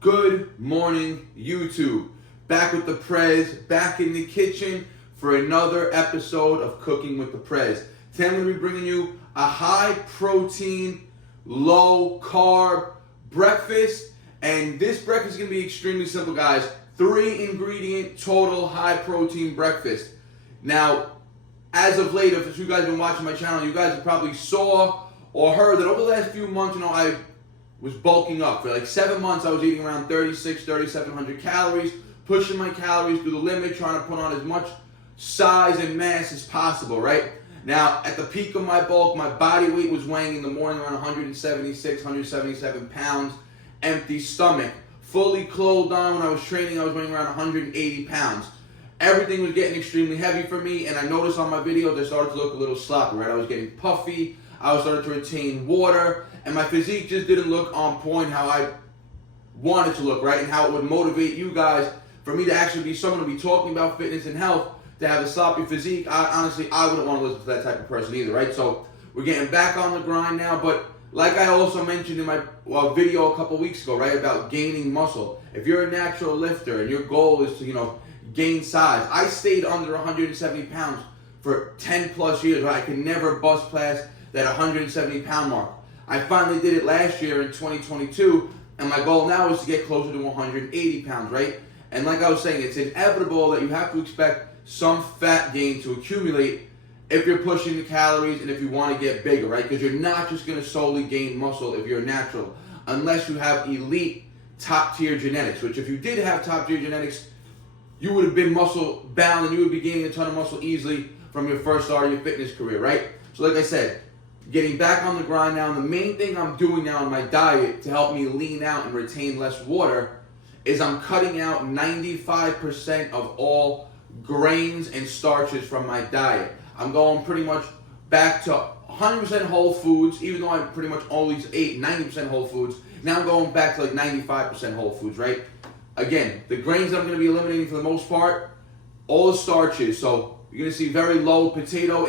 Good morning, YouTube. Back with the Prez, back in the kitchen for another episode of Cooking with the Prez. Today I'm going to be bringing you a high protein, low carb breakfast. And this breakfast is going to be extremely simple, guys. 3 ingredient total high protein breakfast. Now, as of late, if you guys have been watching my channel, you guys have probably saw or heard that over the last few months, I was bulking up. For like 7 months, I was eating around 3,700 calories, pushing my calories to the limit, trying to put on as much size and mass as possible, right? Now, at the peak of my bulk, my body weight was weighing in the morning around 176, 177 pounds, empty stomach. Fully clothed on when I was training, I was weighing around 180 pounds. Everything was getting extremely heavy for me, and I noticed on my videos I started to look a little sloppy, right? I was getting puffy, I was starting to retain water, and my physique just didn't look on point how I wanted to look, right? And how it would motivate you guys for me to actually be someone to be talking about fitness and health, to have a sloppy physique. Honestly, I wouldn't want to listen to that type of person either, right? So we're getting back on the grind now, but like I also mentioned in my video a couple weeks ago, right, about gaining muscle. If you're a natural lifter and your goal is to, gain size, I stayed under 170 pounds for 10 plus years, right? I could never bust past that 170 pound mark. I finally did it last year in 2022, and my goal now is to get closer to 180 pounds, right? And like I was saying, it's inevitable that you have to expect some fat gain to accumulate if you're pushing the calories and if you want to get bigger, right? Because you're not just going to solely gain muscle if you're natural, unless you have elite top-tier genetics, which if you did have top-tier genetics, you would have been muscle bound and you would be gaining a ton of muscle easily from your first start of your fitness career, right? So like I said, getting back on the grind now, and the main thing I'm doing now in my diet to help me lean out and retain less water is I'm cutting out 95% of all grains and starches from my diet. I'm going pretty much back to 100% whole foods, even though I pretty much always ate 90% whole foods. Now I'm going back to like 95% whole foods, right? Again, the grains I'm going to be eliminating for the most part, all the starches. So you're going to see very low potato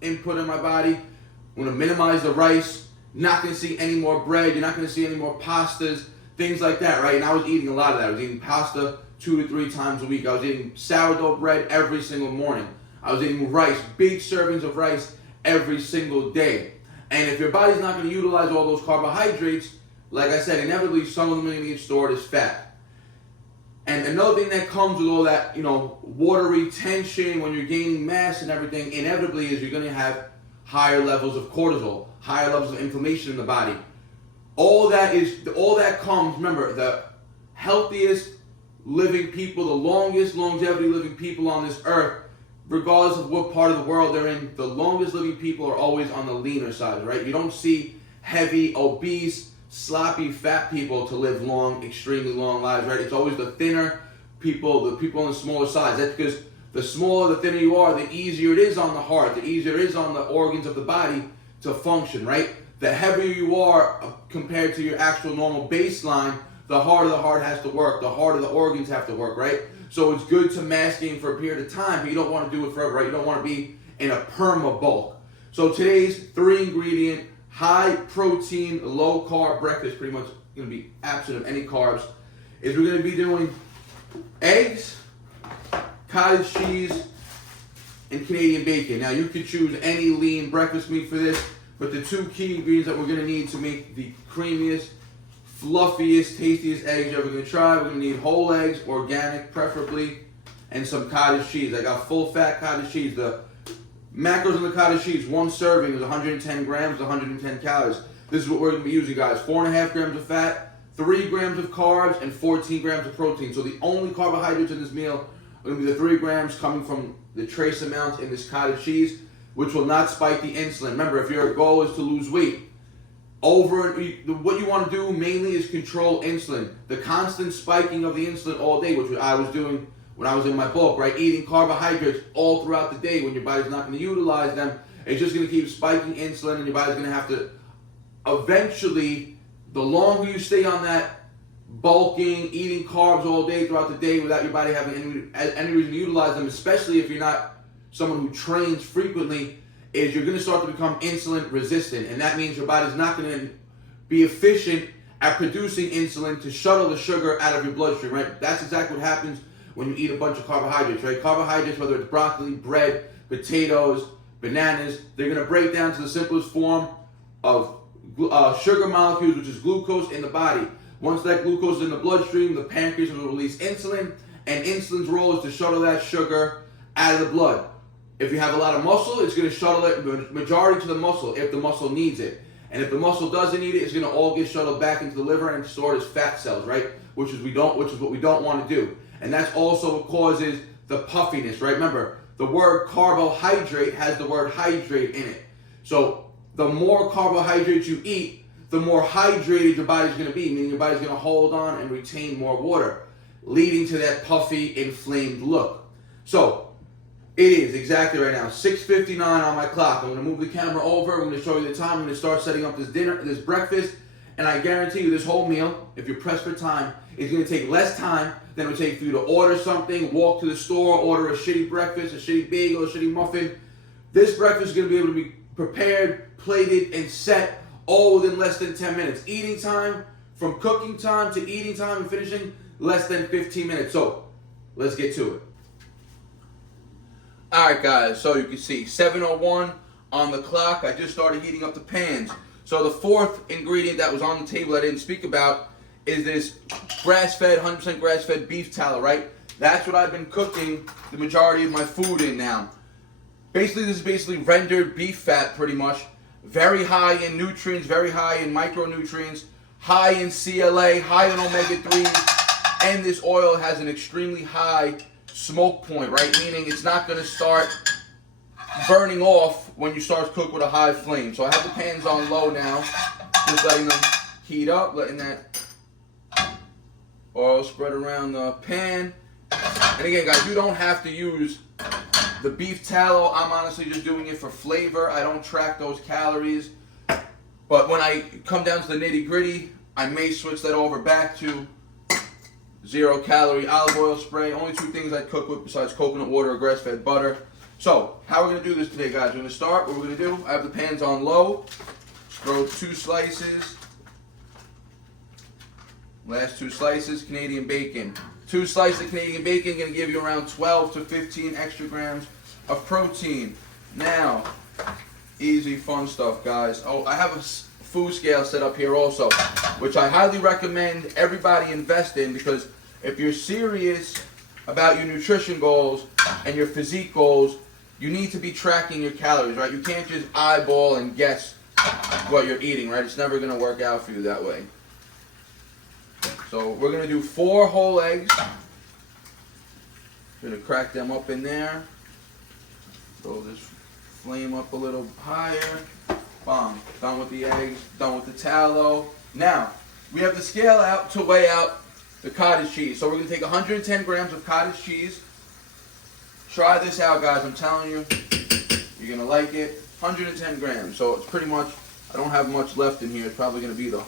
input in my body. I'm going to minimize the rice. Not going to see any more bread. You're not going to see any more pastas, things like that, right? And I was eating a lot of that. I was eating pasta 2 to 3 times a week. I was eating sourdough bread every single morning. I was eating rice, big servings of rice every single day. And if your body's not going to utilize all those carbohydrates, like I said, inevitably some of them are going to get stored as fat. And another thing that comes with all that, water retention, when you're gaining mass and everything, inevitably is you're going to have higher levels of cortisol, higher levels of inflammation in the body. All that comes, remember, the healthiest living people, the longest longevity living people on this earth, regardless of what part of the world they're in, the longest living people are always on the leaner side, right? You don't see heavy, obese, sloppy, fat people to live long, extremely long lives, right? It's always the thinner people, the people on the smaller size. That's because the smaller, the thinner you are, the easier it is on the heart, the easier it is on the organs of the body to function, right? The heavier you are compared to your actual normal baseline, the harder the heart has to work, the harder the organs have to work, right? So it's good to mass gain for a period of time, but you don't want to do it forever, right? You don't want to be in a perma bulk. So today's 3 ingredient, high protein, low carb breakfast, pretty much going to be absent of any carbs, is we're going to be doing eggs, cottage cheese, and Canadian bacon. Now you could choose any lean breakfast meat for this, but the 2 key ingredients that we're going to need to make the creamiest, fluffiest, tastiest eggs you're ever going to try, we're going to need whole eggs, organic preferably, and some cottage cheese. I got full fat cottage cheese. The macros on the cottage cheese, 1 serving is 110 grams, 110 calories. This is what we're going to be using, guys. 4.5 grams of fat, 3 grams of carbs, and 14 grams of protein. So the only carbohydrates in this meal are going to be the 3 grams coming from the trace amounts in this cottage cheese, which will not spike the insulin. Remember, if your goal is to lose weight, what you want to do mainly is control insulin. The constant spiking of the insulin all day, which I was doing when I was in my bulk, right? Eating carbohydrates all throughout the day when your body's not going to utilize them, it's just going to keep spiking insulin, and your body's going to have to eventually, the longer you stay on that bulking, eating carbs all day throughout the day without your body having any reason to utilize them, especially if you're not someone who trains frequently, is you're going to start to become insulin resistant, and that means your body's not going to be efficient at producing insulin to shuttle the sugar out of your bloodstream, right? That's exactly what happens when you eat a bunch of carbohydrates, right? Carbohydrates, whether it's broccoli, bread, potatoes, bananas, they're going to break down to the simplest form of sugar molecules, which is glucose in the body. Once that glucose is in the bloodstream, the pancreas will release insulin, and insulin's role is to shuttle that sugar out of the blood. If you have a lot of muscle, it's going to shuttle it majority to the muscle if the muscle needs it. And if the muscle doesn't need it, it's going to all get shuttled back into the liver and stored as fat cells, right? Which is what we don't want to do. And that's also what causes the puffiness, right? Remember, the word carbohydrate has the word hydrate in it. So the more carbohydrates you eat, the more hydrated your body's going to be, meaning your body's going to hold on and retain more water, leading to that puffy, inflamed look. So it is exactly right now 6:59 on my clock. I'm going to move the camera over. I'm going to show you the time. I'm going to start setting up this breakfast. And I guarantee you this whole meal, if you're pressed for time, is going to take less time than it would take for you to order something, walk to the store, order a shitty breakfast, a shitty bagel, a shitty muffin. This breakfast is going to be able to be prepared, plated, and set all within less than 10 minutes. Eating time, from cooking time to eating time and finishing, less than 15 minutes. So let's get to it. Alright guys, so you can see 7:01 on the clock. I just started heating up the pans. So the fourth ingredient that was on the table I didn't speak about is this grass-fed, 100% grass-fed beef tallow, right? That's what I've been cooking the majority of my food in now. Basically, this is basically rendered beef fat pretty much. Very high in nutrients, very high in micronutrients, high in CLA, high in omega-3s, and this oil has an extremely high smoke point, right? Meaning it's not going to start burning off when you start to cook with a high flame. So I have the pans on low now, just letting them heat up, letting that oil spread around the pan. And again, guys, you don't have to use the beef tallow. I'm honestly just doing it for flavor. I don't track those calories. But when I come down to the nitty-gritty, I may switch that over back to 0-calorie olive oil spray. Only two things I cook with besides coconut water or grass-fed butter. So, how we're going to do this today, guys. We're going to start, what we're going to do, I have the pans on low. Throw 2 slices. Last 2 slices, Canadian bacon. 2 slices of Canadian bacon going to give you around 12 to 15 extra grams of protein. Now, easy, fun stuff, guys. Oh, I have a food scale set up here also, which I highly recommend everybody invest in, because if you're serious about your nutrition goals and your physique goals, you need to be tracking your calories, right? You can't just eyeball and guess what you're eating, right? It's never going to work out for you that way. So we're going to do 4 whole eggs. Going to crack them up in there. Throw this flame up a little higher. Bam. Done with the eggs. Done with the tallow. Now, we have the scale out to weigh out the cottage cheese. So we're going to take 110 grams of cottage cheese. Try this out, guys. I'm telling you, you're going to like it. 110 grams. So it's pretty much, I don't have much left in here. It's probably going to be the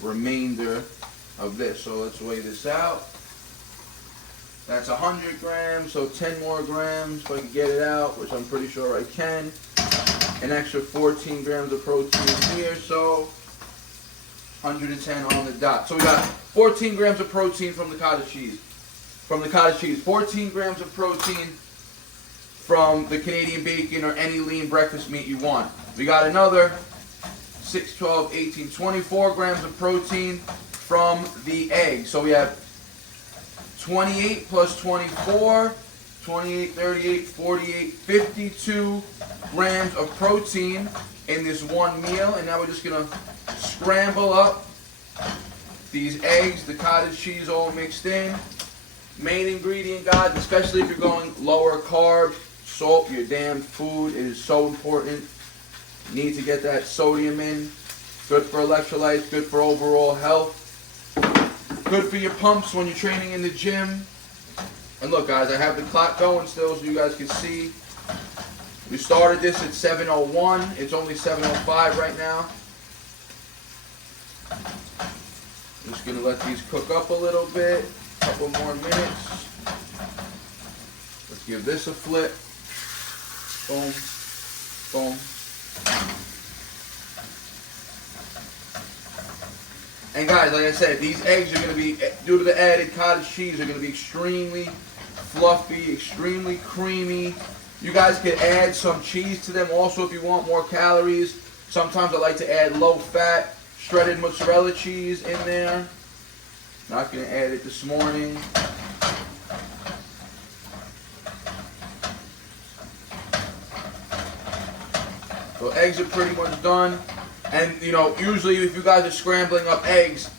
remainder of this. So let's weigh this out. That's 100 grams, so 10 more grams if I can get it out, which I'm pretty sure I can. An extra 14 grams of protein here, so 110 on the dot. So we got 14 grams of protein from the cottage cheese. 14 grams of protein from the Canadian bacon or any lean breakfast meat you want. We got another 6, 12, 18, 24 grams of protein from the egg. So we have 28 plus 24, 28, 38, 48, 52 grams of protein in this one meal. And now we're just going to scramble up these eggs, the cottage cheese all mixed in. Main ingredient, guys, especially if you're going lower carb, salt, your damn food is so important. You need to get that sodium in. Good for electrolytes, good for overall health. Good for your pumps when you're training in the gym. And look, guys, I have the clock going still so you guys can see. We started this at 7:01. It's only 7:05 right now. Just going to let these cook up a little bit. A couple more minutes. Let's give this a flip. Boom. Boom. And guys, like I said, these eggs are going to be, due to the added cottage cheese, are going to be extremely fluffy, extremely creamy. You guys can add some cheese to them also if you want more calories. Sometimes I like to add low-fat, shredded mozzarella cheese in there. Not going to add it this morning. So eggs are pretty much done. And, you know, usually if you guys are scrambling up eggs,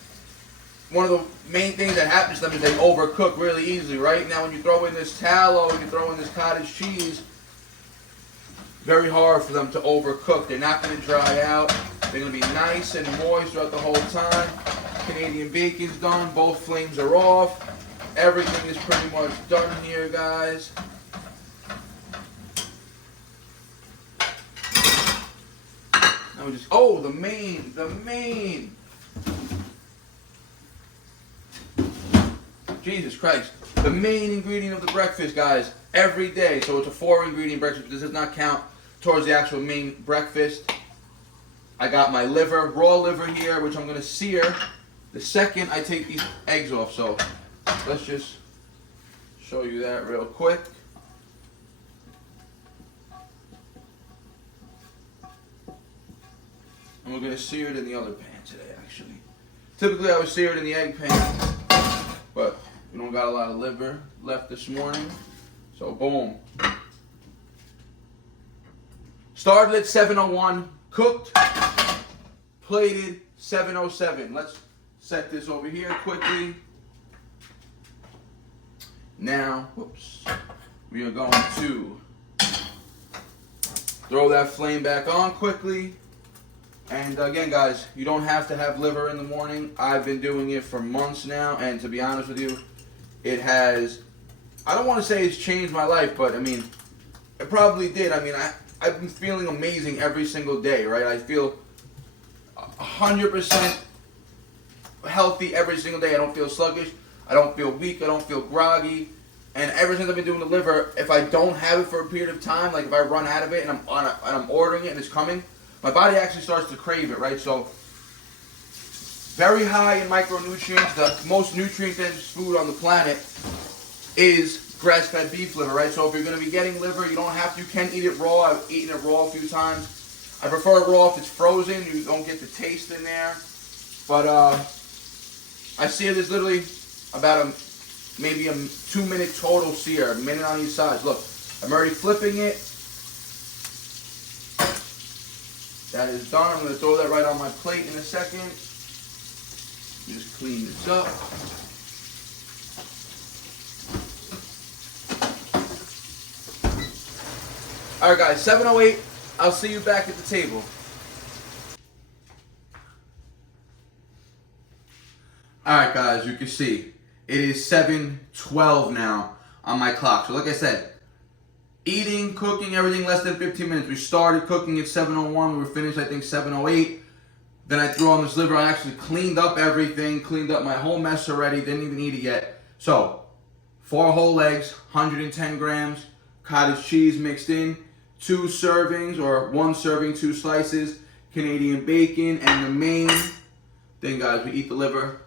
one of the main things that happens to them is they overcook really easily, right? Now when you throw in this tallow, and you throw in this cottage cheese, very hard for them to overcook. They're not going to dry out. They're going to be nice and moist throughout the whole time. Canadian bacon's done. Both flames are off. Everything is pretty much done here, guys. Now we just, oh, the main. Jesus Christ. The main ingredient of the breakfast, guys, every day. So it's a 4-ingredient breakfast. This does not count towards the actual main breakfast. I got my liver, raw liver here, which I'm going to sear the second I take these eggs off. So let's just show you that real quick. And we're going to sear it in the other pan today, actually. Typically I would sear it in the egg pan, but we don't got a lot of liver left this morning. So boom. Started at 7:01, cooked, plated 7:07. Let's set this over here quickly. Now, whoops, we are going to throw that flame back on quickly. And again, guys, you don't have to have liver in the morning. I've been doing it for months now, and to be honest with you, it has, I don't want to say it's changed my life, but I mean, it probably did. I mean, I've been feeling amazing every single day, right? I feel 100% healthy every single day. I don't feel sluggish. I don't feel weak. I don't feel groggy. And ever since I've been doing the liver, if I don't have it for a period of time, like if I run out of it and I'm ordering it and it's coming, my body actually starts to crave it, right? So, very high in micronutrients. The most nutrient-dense food on the planet is grass-fed beef liver, right? So if you're going to be getting liver, you don't have to. You can eat it raw. I've eaten it raw a few times. I prefer it raw if it's frozen. You don't get the taste in there. But I sear this literally about maybe a 2-minute total sear, a minute on each side. Look, I'm already flipping it. That is done. I'm going to throw that right on my plate in a second. Just clean this up. Alright guys, 7:08. I'll see you back at the table. Alright guys, you can see it is 7:12 now on my clock. So like I said, eating, cooking, everything less than 15 minutes. We started cooking at 7:01. We were finished, I think, 7:08. Then I threw on this liver. I actually cleaned up everything, cleaned up my whole mess already. Didn't even eat it yet. So, 4 whole eggs, 110 grams, cottage cheese mixed in, 2 servings, or 1 serving, 2 slices, Canadian bacon, and the main thing, guys, we eat the liver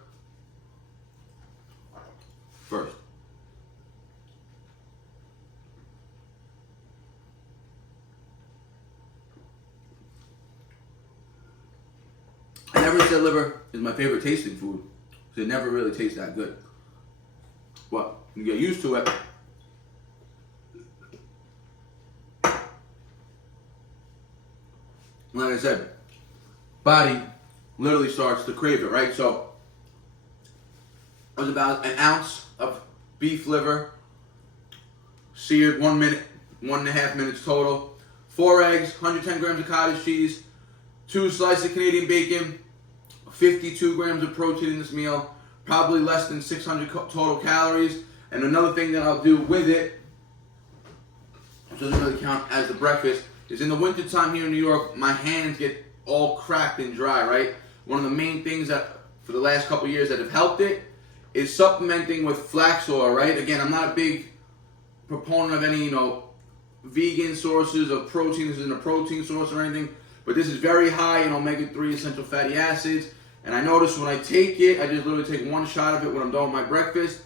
first. I never said liver is my favorite tasting food, because it never really tastes that good. But you get used to it. Like I said, body literally starts to crave it, right? So it was about 1 ounce of beef liver, seared 1 minute, 1.5 minutes total. 4 eggs, 110 grams of cottage cheese, 2 slices of Canadian bacon, 52 grams of protein in this meal, probably less than 600 total calories. And another thing that I'll do with it, which doesn't really count as the breakfast, is in the wintertime here in New York, my hands get all cracked and dry, right? One of the main things that, for the last couple of years, that have helped it is supplementing with flax oil, right? Again, I'm not a big proponent of any, vegan sources of protein. This isn't a protein source or anything, but this is very high in omega-3 essential fatty acids, And I notice when I take it, I just literally take one shot of it when I'm done with my breakfast.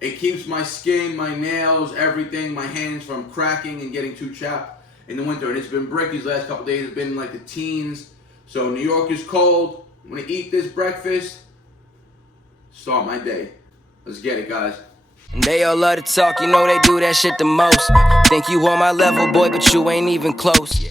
It keeps my skin, my nails, everything, my hands from cracking and getting too chapped in the winter. And it's been brick these last couple days. It's been like the teens. So New York is cold. I'm going to eat this breakfast. Start my day. Let's get it, guys. They all love to talk, you know they do that shit the most. Think you on my level, boy, but you ain't even close.